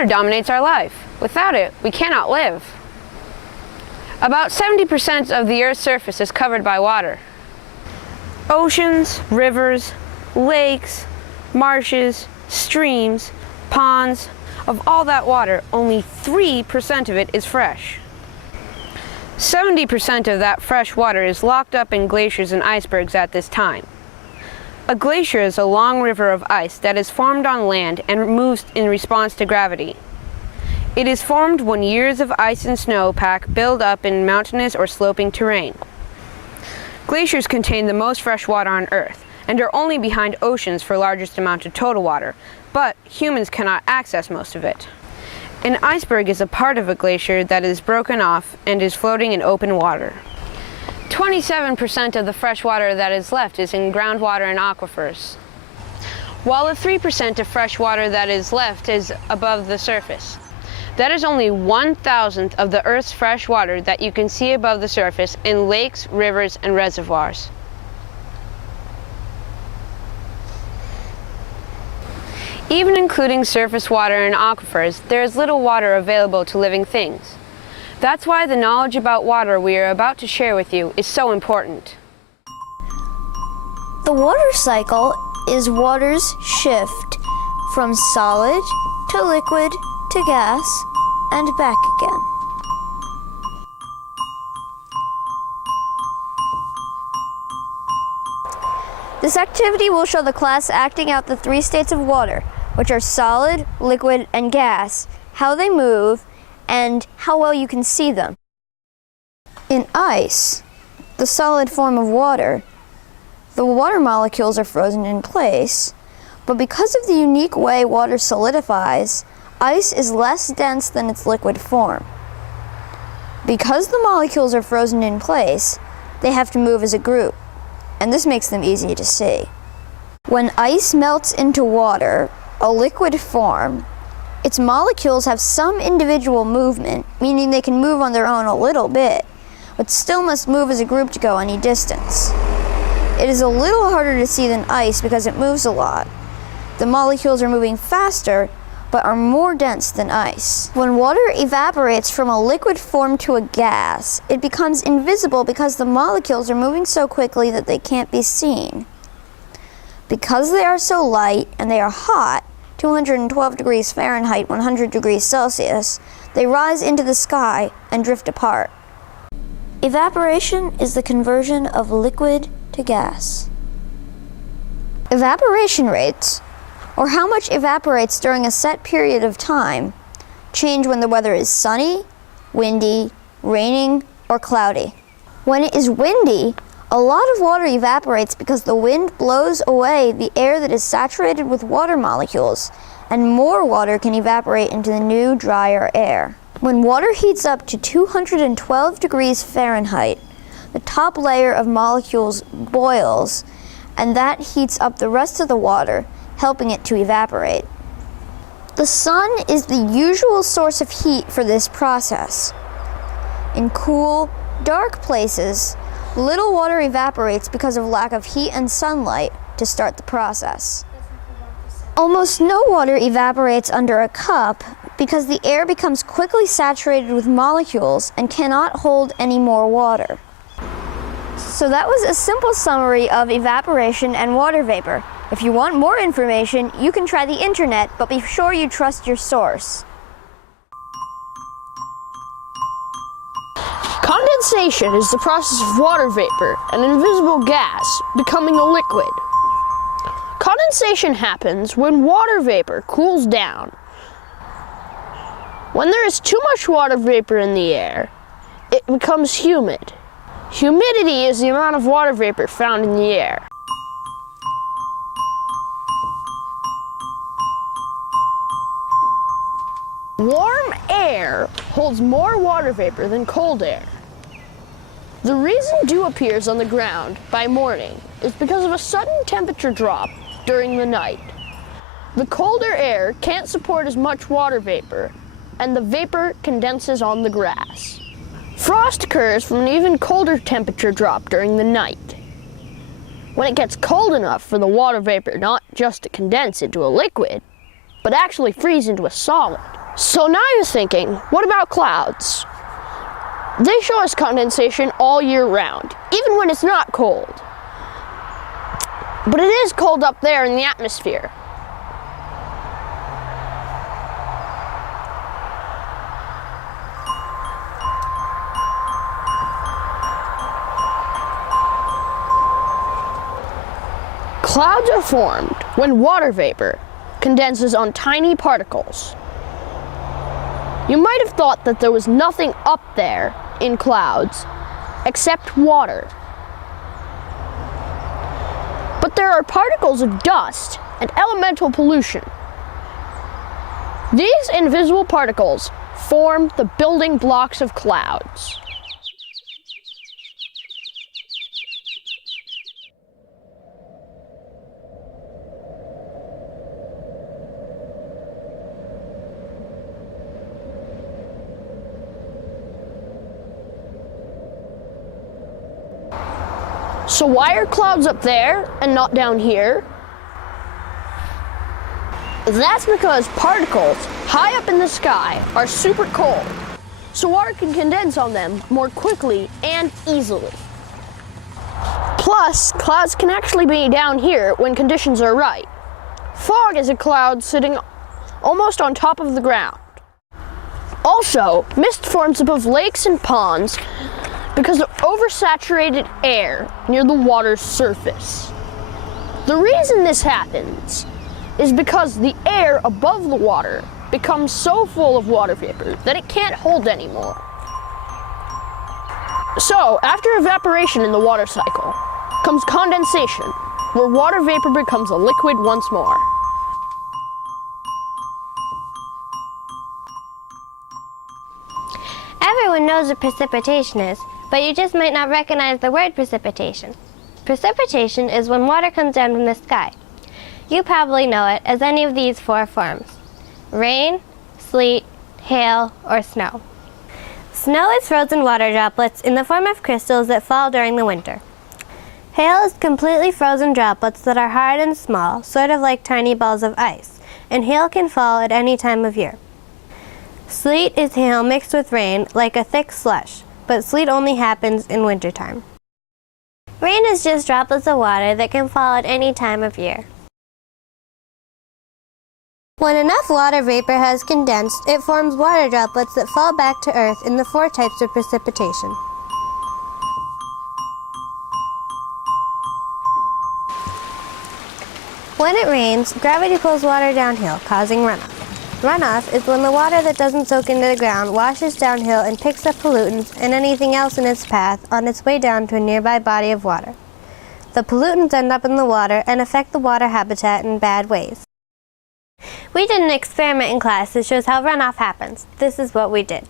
Water dominates our life. Without it, we cannot live. About 70% of the Earth's surface is covered by water. Oceans, rivers, lakes, marshes, streams, ponds, of all that water, only 3% of it is fresh. 70% of that fresh water is locked up in glaciers and icebergs at this time. A glacier is a long river of ice that is formed on land and moves in response to gravity. It is formed when years of ice and snowpack build up in mountainous or sloping terrain. Glaciers contain the most fresh water on Earth and are only behind oceans for largest amount of total water, but humans cannot access most of it. An iceberg is a part of a glacier that is broken off and is floating in open water. 27% of the fresh water that is left is in groundwater and aquifers, while the 3% of fresh water that is left is above the surface. That is only 1/1000th of the Earth's fresh water that you can see above the surface in lakes, rivers, and reservoirs. Even including surface water and aquifers, there is little water available to living things. That's why the knowledge about water we are about to share with you is so important. The water cycle is water's shift from solid to liquid to gas and back again. This activity will show the class acting out the 3 states of water, which are solid, liquid, and gas, how they move, and how well you can see them. In ice, the solid form of water, the water molecules are frozen in place, but because of the unique way water solidifies, ice is less dense than its liquid form. Because the molecules are frozen in place, they have to move as a group, and this makes them easy to see. When ice melts into water, a liquid form, its molecules have some individual movement, meaning they can move on their own a little bit, but still must move as a group to go any distance. It is a little harder to see than ice because it moves a lot. The molecules are moving faster, but are more dense than ice. When water evaporates from a liquid form to a gas, it becomes invisible because the molecules are moving so quickly that they can't be seen. Because they are so light and they are hot, 212 degrees Fahrenheit, 100 degrees Celsius, they rise into the sky and drift apart. Evaporation is the conversion of liquid to gas. Evaporation rates, or how much evaporates during a set period of time, change when the weather is sunny, windy, raining, or cloudy. When it is windy, a lot of water evaporates because the wind blows away the air that is saturated with water molecules, and more water can evaporate into the new, drier air. When water heats up to 212 degrees Fahrenheit, the top layer of molecules boils, and that heats up the rest of the water, helping it to evaporate. The sun is the usual source of heat for this process. In cool, dark places, little water evaporates because of lack of heat and sunlight to start the process. Almost no water evaporates under a cup because the air becomes quickly saturated with molecules and cannot hold any more water. So that was a simple summary of evaporation and water vapor. If you want more information, you can try the internet, but be sure you trust your source. Condensation is the process of water vapor, an invisible gas, becoming a liquid. Condensation happens when water vapor cools down. When there is too much water vapor in the air, it becomes humid. Humidity is the amount of water vapor found in the air. Warm air holds more water vapor than cold air. The reason dew appears on the ground by morning is because of a sudden temperature drop during the night. The colder air can't support as much water vapor, and the vapor condenses on the grass. Frost occurs from an even colder temperature drop during the night. When it gets cold enough for the water vapor not just to condense into a liquid, but actually freeze into a solid, So now you're thinking, what about clouds? They show us condensation all year round, even when it's not cold. But it is cold up there in the atmosphere. Clouds are formed when water vapor condenses on tiny particles. You might have thought that there was nothing up there in clouds except water. But there are particles of dust and elemental pollution. These invisible particles form the building blocks of clouds. So why are clouds up there and not down here? That's because particles high up in the sky are super cold, so water can condense on them more quickly and easily. Plus, clouds can actually be down here when conditions are right. Fog is a cloud sitting almost on top of the ground. Also, mist forms above lakes and ponds because of oversaturated air near the water's surface. The reason this happens is because the air above the water becomes so full of water vapor that it can't hold anymore. So, after evaporation in the water cycle, comes condensation, where water vapor becomes a liquid once more. Everyone knows what precipitation is, but you just might not recognize the word precipitation. Precipitation is when water comes down from the sky. You probably know it as any of these four forms: rain, sleet, hail, or snow. Snow is frozen water droplets in the form of crystals that fall during the winter. Hail is completely frozen droplets that are hard and small, sort of like tiny balls of ice, and hail can fall at any time of year. Sleet is hail mixed with rain, like a thick slush, but sleet only happens in wintertime. Rain is just droplets of water that can fall at any time of year. When enough water vapor has condensed, it forms water droplets that fall back to Earth in the four types of precipitation. When it rains, gravity pulls water downhill, causing runoff. Runoff is when the water that doesn't soak into the ground washes downhill and picks up pollutants and anything else in its path on its way down to a nearby body of water. The pollutants end up in the water and affect the water habitat in bad ways. We did an experiment in class that shows how runoff happens. This is what we did.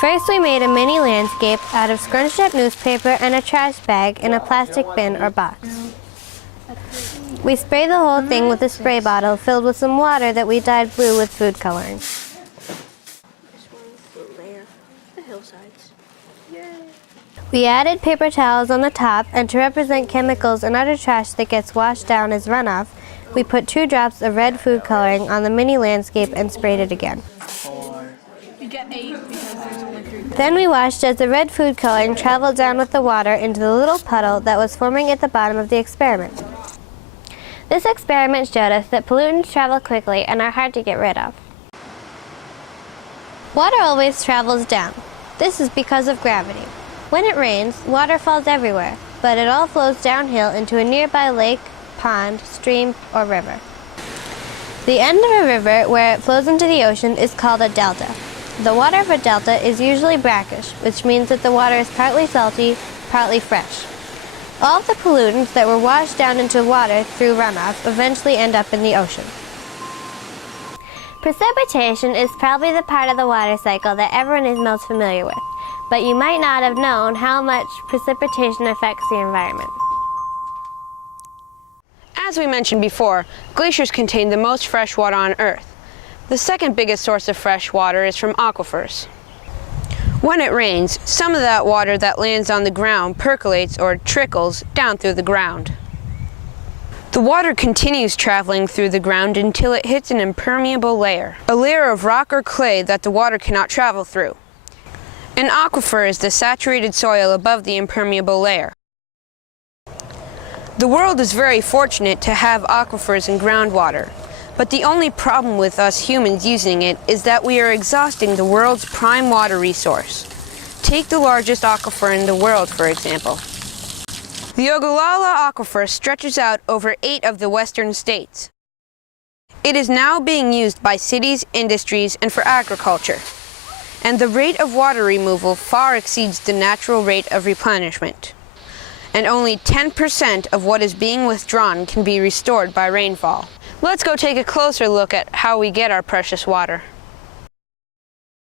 First, we made a mini landscape out of scrunched up newspaper and a trash bag in a plastic bin or box. We sprayed the whole thing with a spray bottle filled with some water that we dyed blue with food coloring. We added paper towels on the top, and to represent chemicals and other trash that gets washed down as runoff, we put 2 drops of red food coloring on the mini landscape and sprayed it again. Then we watched as the red food coloring traveled down with the water into the little puddle that was forming at the bottom of the experiment. This experiment showed us that pollutants travel quickly and are hard to get rid of. Water always travels down. This is because of gravity. When it rains, water falls everywhere, but it all flows downhill into a nearby lake, pond, stream, or river. The end of a river where it flows into the ocean is called a delta. The water of a delta is usually brackish, which means that the water is partly salty, partly fresh. All of the pollutants that were washed down into water through runoff eventually end up in the ocean. Precipitation is probably the part of the water cycle that everyone is most familiar with, but you might not have known how much precipitation affects the environment. As we mentioned before, glaciers contain the most fresh water on Earth. The second biggest source of fresh water is from aquifers. When it rains, some of that water that lands on the ground percolates or trickles down through the ground. The water continues traveling through the ground until it hits an impermeable layer, a layer of rock or clay that the water cannot travel through. An aquifer is the saturated soil above the impermeable layer. The world is very fortunate to have aquifers and groundwater, but the only problem with us humans using it is that we are exhausting the world's prime water resource. Take the largest aquifer in the world, for example. The Ogallala Aquifer stretches out over 8 of the western states. It is now being used by cities, industries, and for agriculture. And the rate of water removal far exceeds the natural rate of replenishment. And only 10% of what is being withdrawn can be restored by rainfall. Let's go take a closer look at how we get our precious water.